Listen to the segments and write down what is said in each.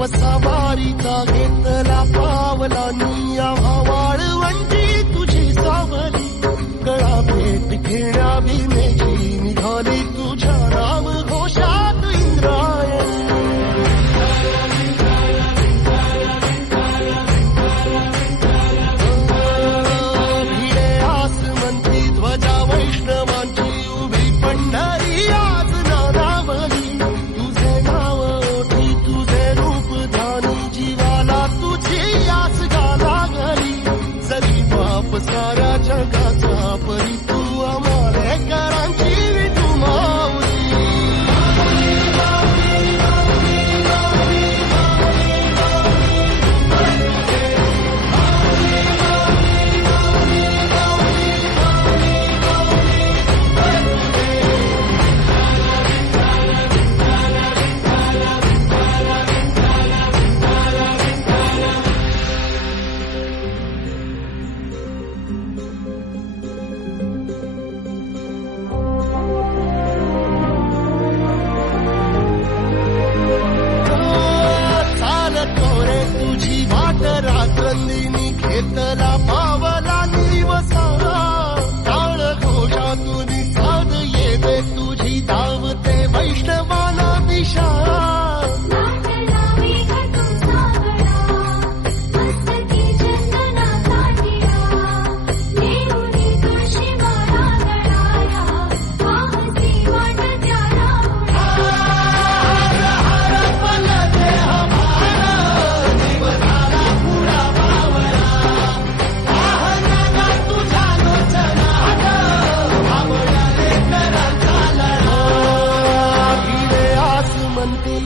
वसावारीचा घेतला पावला निया वाळवंटी तुझी सावली गळा भेट घेण्या भीमेची निघाली तुझ्या नाम घोषात इंद्रायणी भिडे आसमंती ध्वजा वैष्णवांची उभी पंढरी आज नादावली तुझे नाव ओठी तुझे रूप ध्यानी जीवाला तुझी आस गाला गली जरी बाप साऱ्या जगाचा परी तू आमालेकरांची विठू माऊली तुझी वाट रात्रंदिनी घेतला पावला निवसा टाळ घोषातून साध येते तुझी धावते वैष्णवाला दिशा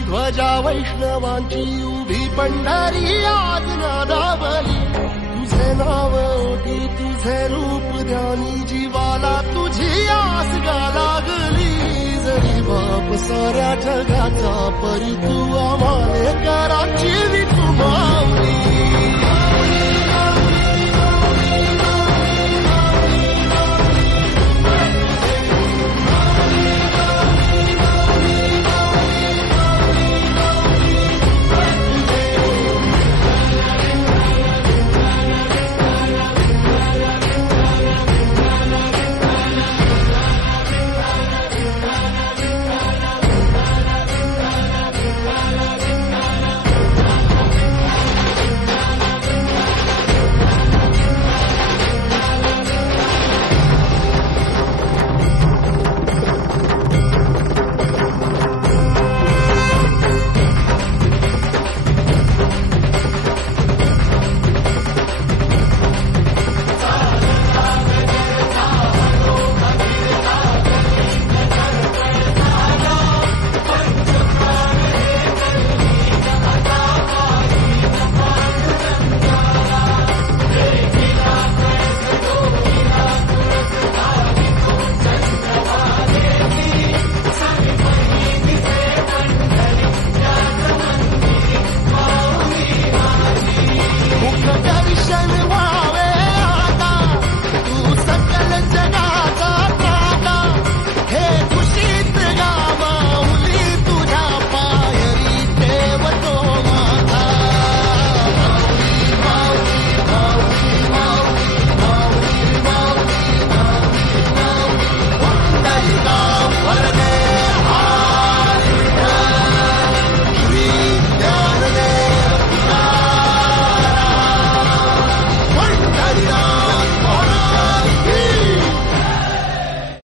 ध्वजा वैष्णवांची उभी पंढरी आज नादावली तुझे नाव ओठी तुझे रूप ध्यानी जीवाला तुझी आस गा लागली जरी बाप साऱ्या जगाचा परी तू आम्हाला